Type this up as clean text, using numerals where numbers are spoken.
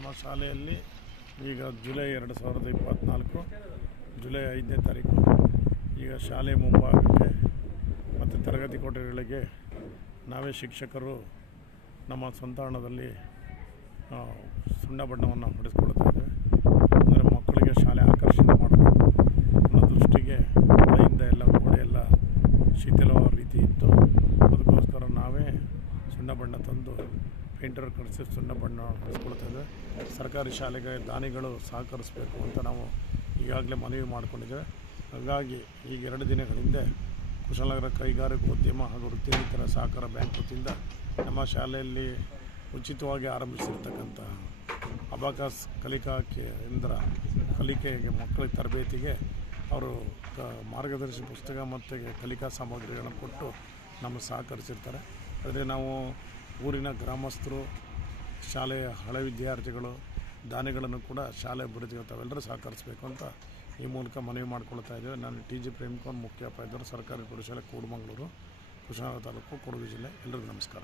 ನಮ್ಮ ಶಾಲೆಯಲ್ಲಿ ಈಗ ಜುಲೈ 2024 ಜುಲೈ 5ನೇ ತಾರೀಕು ಈಗ ಶಾಲೆ ಮುಂಭಾಗಕ್ಕೆ ಮತ್ತು ತರಗತಿ ಕೊಠಡಿಗಳಿಗೆ ನಾವೇ ಶಿಕ್ಷಕರು ನಮ್ಮ ಸ್ವಂತ ಹಣದಲ್ಲಿ ಸುಣ್ಣ ಬಣ್ಣವನ್ನು ಹೊಡೆಸ್ಕೊಳ್ತಾ ಇದ್ದೇವೆ. ಅಂದರೆ ಮಕ್ಕಳಿಗೆ ಶಾಲೆ ಆಕರ್ಷಣೆ ಮಾಡಬೇಕು ಅನ್ನೋ ದೃಷ್ಟಿಗೆ ಮಳೆಯಿಂದ ಎಲ್ಲ ಗೋಡೆಯೆಲ್ಲ ಶಿಥಿಲವಾದ ರೀತಿ ಇತ್ತು. ಅದಕ್ಕೋಸ್ಕರ ನಾವೇ ಸುಣ್ಣ ಬಣ್ಣ ತಂದು ಪೇಂಟರ್ ಕಳಿಸಿ ಸುಣ್ಣ ಬಣ್ಣ ಹೊಡೆಸ್ಕೊಳ್ತಾ ಇದ್ದೇವೆ. ಸರ್ಕಾರಿ ಶಾಲೆಗೆ ದಾನಿಗಳು ಸಹಕರಿಸಬೇಕು ಅಂತ ನಾವು ಈಗಾಗಲೇ ಮನವಿ ಮಾಡಿಕೊಂಡಿದ್ದೇವೆ. ಹಾಗಾಗಿ ಈಗ 2 ದಿನಗಳ ಹಿಂದೆ ಕುಶಾಲನಗರ ಕೈಗಾರಿಕೋದ್ಯಮ ಹಾಗೂ ವೃತ್ತಿನಿತರ ಸಹಕಾರ ಬ್ಯಾಂಕ್ ವತಿಯಿಂದ ನಮ್ಮ ಶಾಲೆಯಲ್ಲಿ ಉಚಿತವಾಗಿ ಆರಂಭಿಸಿರ್ತಕ್ಕಂಥ ಅಬಾಕಸ್ ಕಲಿಕಾ ಕೇಂದ್ರ ಕಲಿಕೆಗೆ ಮಕ್ಕಳ ತರಬೇತಿಗೆ ಅವರು ಮಾರ್ಗದರ್ಶಿ ಪುಸ್ತಕ ಮತ್ತು ಕಲಿಕಾ ಸಾಮಗ್ರಿಗಳನ್ನು ಕೊಟ್ಟು ನಮಗೆ ಸಹಕರಿಸಿರ್ತಾರೆ. ಆದರೆ ನಾವು ಊರಿನ ಗ್ರಾಮಸ್ಥರು, ಶಾಲೆಯ ಹಳೆ ವಿದ್ಯಾರ್ಥಿಗಳು, ದಾನಿಗಳನ್ನು ಕೂಡ ಶಾಲೆ ಅಭಿವೃದ್ಧಿಗೆ ತಾವೆಲ್ಲರೂ ಸಹಕರಿಸಬೇಕು ಅಂತ ಈ ಮೂಲಕ ಮನವಿ ಮಾಡಿಕೊಳ್ತಾ ಇದ್ದೇವೆ. ನಾನು TG ಪ್ರೇಮ್ಕುಮಾರ್, ಮುಖ್ಯೋಪಾಧ್ಯಾಯರು, ಸರ್ಕಾರಿ ಪ್ರೌಢಶಾಲೆ ಕೂಡಮಂಗ್ಳೂರು, ಕುಶಾಲನಗರ ತಾಲೂಕು, ಕೊಡಗು ಜಿಲ್ಲೆ. ಎಲ್ಲರಿಗೂ ನಮಸ್ಕಾರ.